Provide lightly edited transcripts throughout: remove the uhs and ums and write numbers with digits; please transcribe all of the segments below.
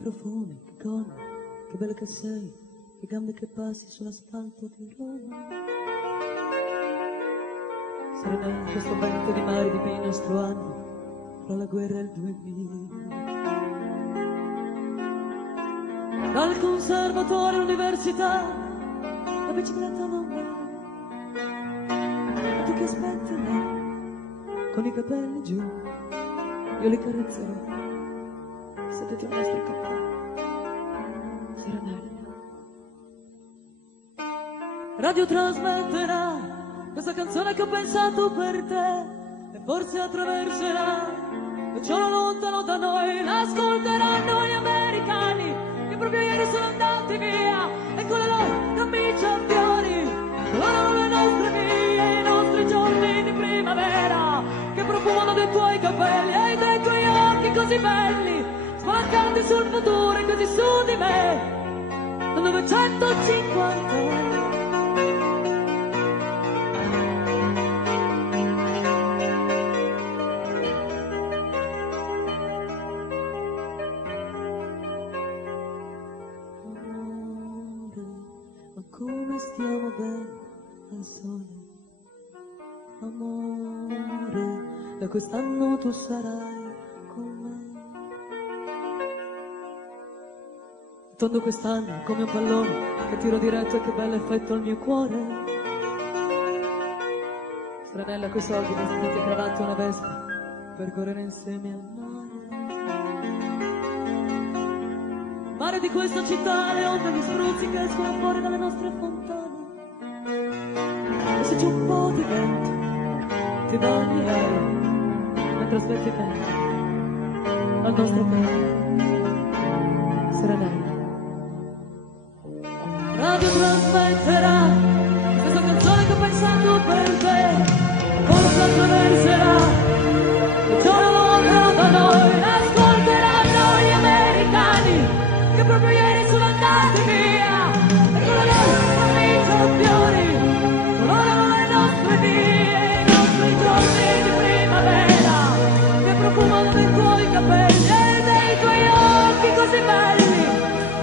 profumi, che gonna, che bella che sei, che gambe che passi sull'asfalto di Roma. Serena, questo vento di mare di me il nostro anno, fra la guerra e il 2000. Dal conservatorio all'università, la bicicletta non va. Ma tu che aspetti me, con i capelli giù, io li carezzerò, seduti al nostro caffè. Serenella. Radio trasmetterà questa canzone che ho pensato per te, e forse attraverserà il cielo lontano da noi. L'ascolteranno gli americani che proprio ieri sono andati via, e con le loro camicie a fiori colorano le nostre vie, i nostri giorni di primavera che profumano dei tuoi capelli e dei tuoi occhi così belli, spalancati sul futuro e così su di me. 950 come stiamo bene al sole, amore, da quest'anno tu sarai con me. Tondo quest'anno come un pallone che tiro diretto e che bell'effetto al mio cuore. Stranella coi soldi, vestiti e cravatte una vespa per correre insieme al mare. Mare di questa città, le onde, gli spruzzi che escono fuori dalle nostre fontane. E se c'è un po' di vento, ti bagnerai mentre aspetti me al nostro bene. Serenella. Radio trasmetterà questa canzone che ho pensato per te, forse attraverserà il giorno lontano da noi. Ascolteranno gli americani che proprio ieri sono andati via, e con la loro camicia a fiori colorano le nostre vie, i nostri giorni di primavera che profumano dei tuoi capelli e dei tuoi occhi così belli,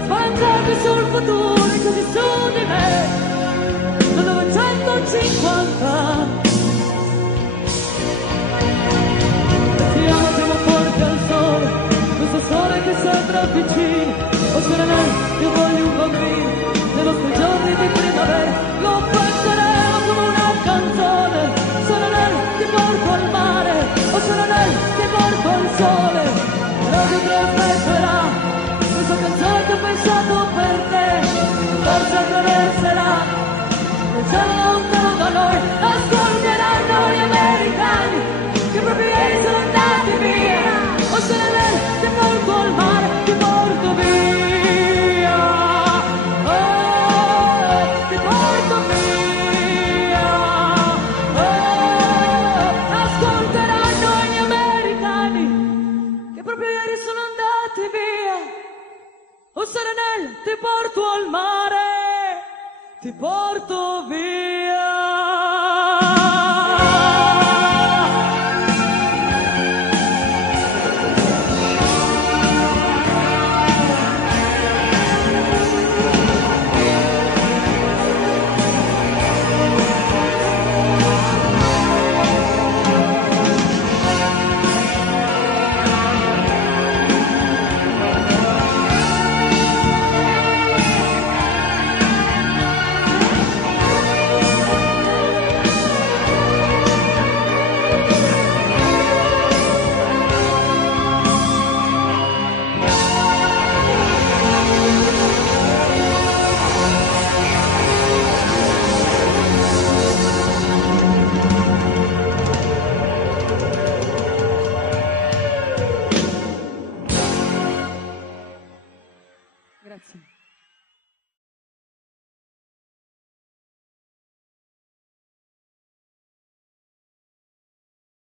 spalancati sul futuro e così su di me. 950 siamo forti al sole, questo sole che sembra vicino. Oh Serenella, io voglio un bambino, nei nostri giorni di primavera lo penseremo come una canzone. Serenella, ti porto al mare, oh Serenella, ti porto al sole. Radio trasmetterà questa canzone che ho pensato per te, forse attraverserà il cielo